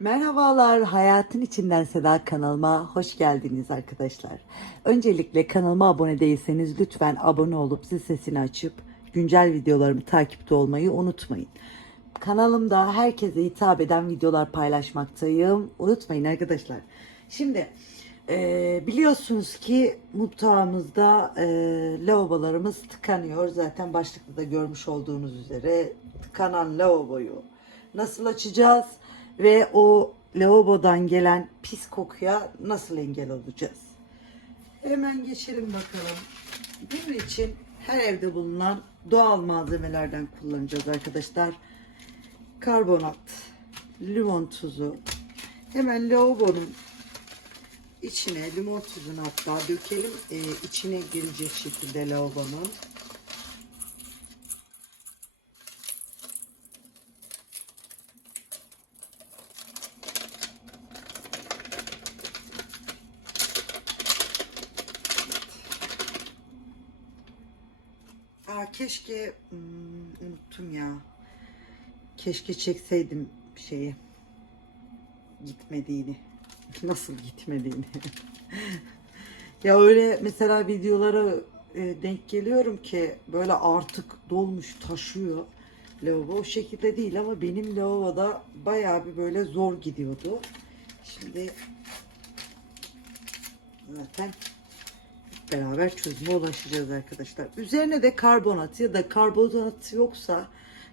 Merhabalar, Hayatın İçinden Seda kanalıma hoş geldiniz arkadaşlar. Öncelikle kanalıma abone değilseniz lütfen abone olup zil sesini açıp güncel videolarımı takipte olmayı unutmayın. Kanalımda herkese hitap eden videolar paylaşmaktayım. Unutmayın arkadaşlar. Şimdi e, biliyorsunuz ki mutfağımızda e, lavabolarımız tıkanıyor. Zaten başlıkta da görmüş olduğunuz üzere tıkanan lavaboyu nasıl açacağız ve o lavabodan gelen pis kokuya nasıl engel olacağız? Hemen geçelim bakalım. Bunun için her evde bulunan doğal malzemelerden kullanacağız arkadaşlar. Karbonat, limon tuzu. Hemen lavabonun içine limon tuzunu hatta dökelim. Ee, içine girecek şekilde lavabonun. Keşke hmm, unuttum ya. Keşke çekseydim şeyi. Gitmediğini. Nasıl gitmediğini. ya öyle mesela videolara e, denk geliyorum ki böyle artık dolmuş taşıyor lavabo. O şekilde değil ama benim lavaboda bayağı bir böyle zor gidiyordu. Şimdi zaten beraber çözüme ulaşacağız arkadaşlar. Üzerine de karbonat ya da karbonat yoksa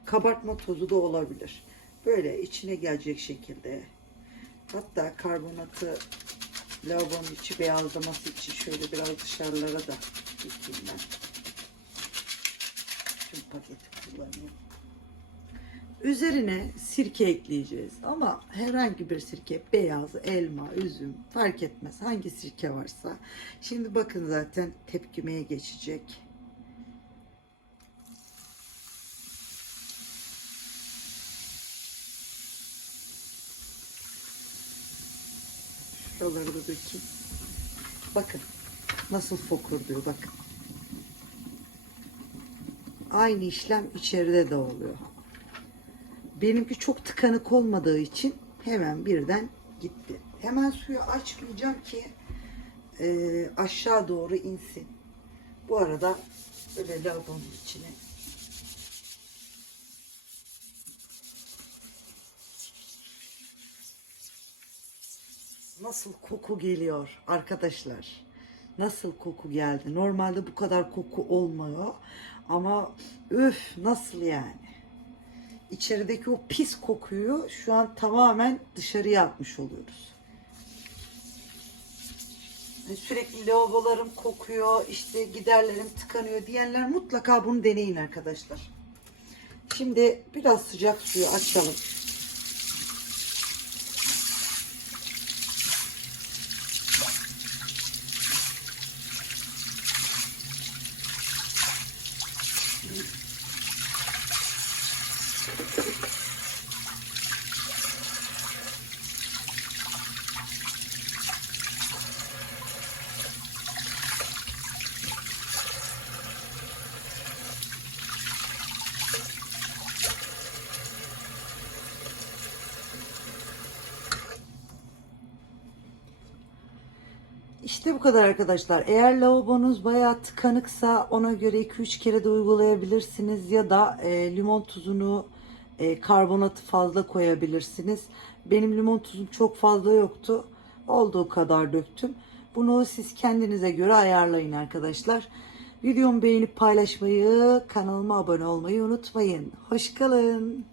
kabartma tozu da olabilir. Böyle içine gelecek şekilde. Hatta karbonatı lavabonun içi beyazlaması için şöyle biraz dışarılara da dökeyim ben. Tüm paketi kullanıyorum. Üzerine sirke ekleyeceğiz ama herhangi bir sirke beyaz, elma, üzüm fark etmez hangi sirke varsa. Şimdi bakın zaten tepkimeye geçecek. Şuraları da dökeyim. Bakın nasıl fokurduyor bakın. Aynı işlem içeride de oluyor. Benimki çok tıkanık olmadığı için hemen birden gitti. Hemen suyu açmayacağım ki e, aşağı doğru insin. Bu arada böyle lavabonun içine nasıl koku geliyor arkadaşlar. Nasıl koku geldi. Normalde bu kadar koku olmuyor. Ama üf nasıl yani içerideki o pis kokuyu şu an tamamen dışarıya atmış oluyoruz. Yani Sürekli lavabolarım kokuyor, işte giderlerim tıkanıyor diyenler mutlaka bunu deneyin arkadaşlar. Şimdi biraz sıcak suyu açalım. İşte bu kadar arkadaşlar. Eğer lavabonuz bayağı tıkanıksa ona göre 2-3 kere de uygulayabilirsiniz ya da e, limon tuzunu e, karbonatı fazla koyabilirsiniz. Benim limon tuzum çok fazla yoktu. Olduğu kadar döktüm. Bunu siz kendinize göre ayarlayın arkadaşlar. Videomu beğenip paylaşmayı, kanalıma abone olmayı unutmayın. Hoşçakalın.